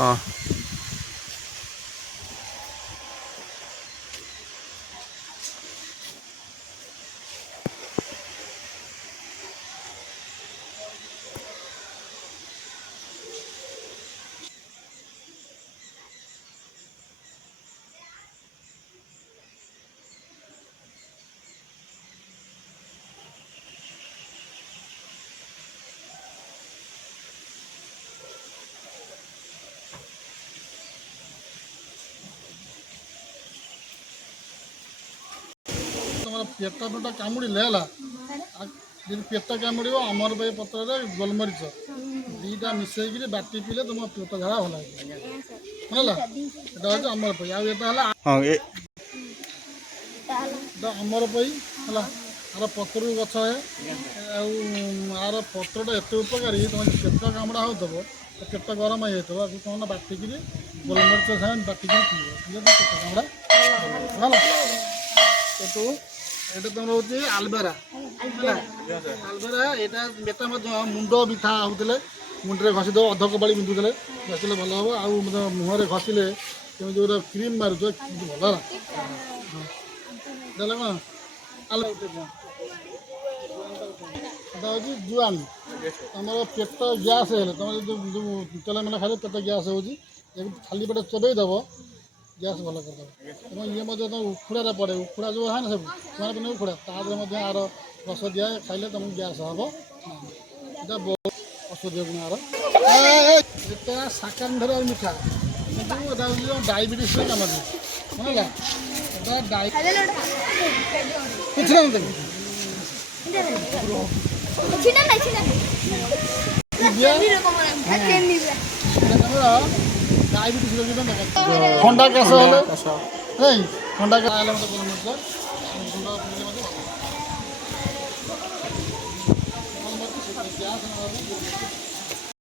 ହଁ তোমার পেଟ ଫେଟ କାମୁଡ଼ିଲେ ହେଲା ଯଦି ପେଟ କାମୁଡ଼ିବ ଆମର ପାଇଁ ପତ୍ରରେ ଗୋଲମରିଚ ଦୁଇଟା ମିଶେଇକିରି ବାଟି ପିଇଲେ ତୁମ ପେଟ ଝାଡ଼ା ଭଲ ହେଇଯିବ ହେଲା। ଏଇଟା ହେଉଛି ଆମର ପାଇଁ। ଆଉ ଏଇଟା ହେଲା ହଁ ଏଇଟା ଆମର ପାଇଁ ହେଲା। ଆର ପତ୍ରରୁ ଗଛ ହେ ଆଉ ଆର ପତ୍ରଟା ଏତେ ଉପକାରୀ ତୁମେ ପେଟ କାମୁଡ଼ା ହେଉଥିବ ପେଟ ଗରମ ହେଇଯାଇଥିବ ଆକୁ କ'ଣ ବାଟିକିରି ଗୋଲମରିଚ ସାଙ୍ଗେ ବାଟିକିରି ପିଇବ ପିଇଲେ ପେଟ କାମୁଡ଼ା ହେଲା। ଏଠୁ ଏଇଟା ତୁମର ହେଉଛି ଆଲବେରା ହେଲା। ଆଲବେରା ଏଇଟା ବେଟା ମଧ୍ୟ ମୁଣ୍ଡ ବିନ୍ଧା ହେଉଥିଲେ ମୁଣ୍ଡରେ ଘଷିଦେବ ଅଧ କପାଳି ବିନ୍ଧୁଥିଲେ ଘଷିଲେ ଭଲ ହେବ। ଆଉ ମୁହଁରେ ଘଷିଲେ ତୁମେ ଯେଉଁଟା କ୍ରିମ୍ ମାରୁଛ ଭଲ ହେଲା। ଦେଲେ କ'ଣ ଏଇଟା ହେଉଛି ଜୁଆନ୍। ତୁମର ପେଟ ଗ୍ୟାସ୍ ହେଲେ ତୁମର ଯେଉଁ ତେଲ ମେଲ ଖାଇଲେ ପେଟ ଗ୍ୟାସ୍ ହେଉଛି ଖାଲି ପେଟ ଚୋବେଇ ଦେବ ଗ୍ୟାସ୍ ଭଲ କରିଦେବ। ଏବଂ ଇଏ ମଧ୍ୟ ତୁମ ଉଖୁଡ଼ାରେ ପଡ଼େ ଉଖୁଡ଼ା ଯେଉଁ ହଁ ନା ସବୁ ସେମାନେ ପିନ୍ଧେ ଉଖୁଡ଼ା ତା ଦେହରେ ମଧ୍ୟ ଆର ରସ ଦିଆ ଖାଇଲେ ତୁମକୁ ଗ୍ୟାସ୍ ହେବ ନାହିଁ। ଏଇଟା ବହୁତ ଔଷଧୀୟ ଗୁଣ ଆର। ଏଟା ଶାକାନ୍ଧର ମିଠା କିନ୍ତୁ ଏଇଟା ହେଉଛି ଡାଇବେଟିସ୍ରେ କାମ ଦିଏ ହେଲା। ଏଇଟା କିଛି ନା ଡାଇବେଟିସ୍ ରୋଗୀ ଥଣ୍ଡା କାଶ ହେଲେ ନାଇଁ ଥଣ୍ଡା କାଶ ହେଲେ ମୋତେ ଗୋଲମରିଚ ଗ୍ୟାସ୍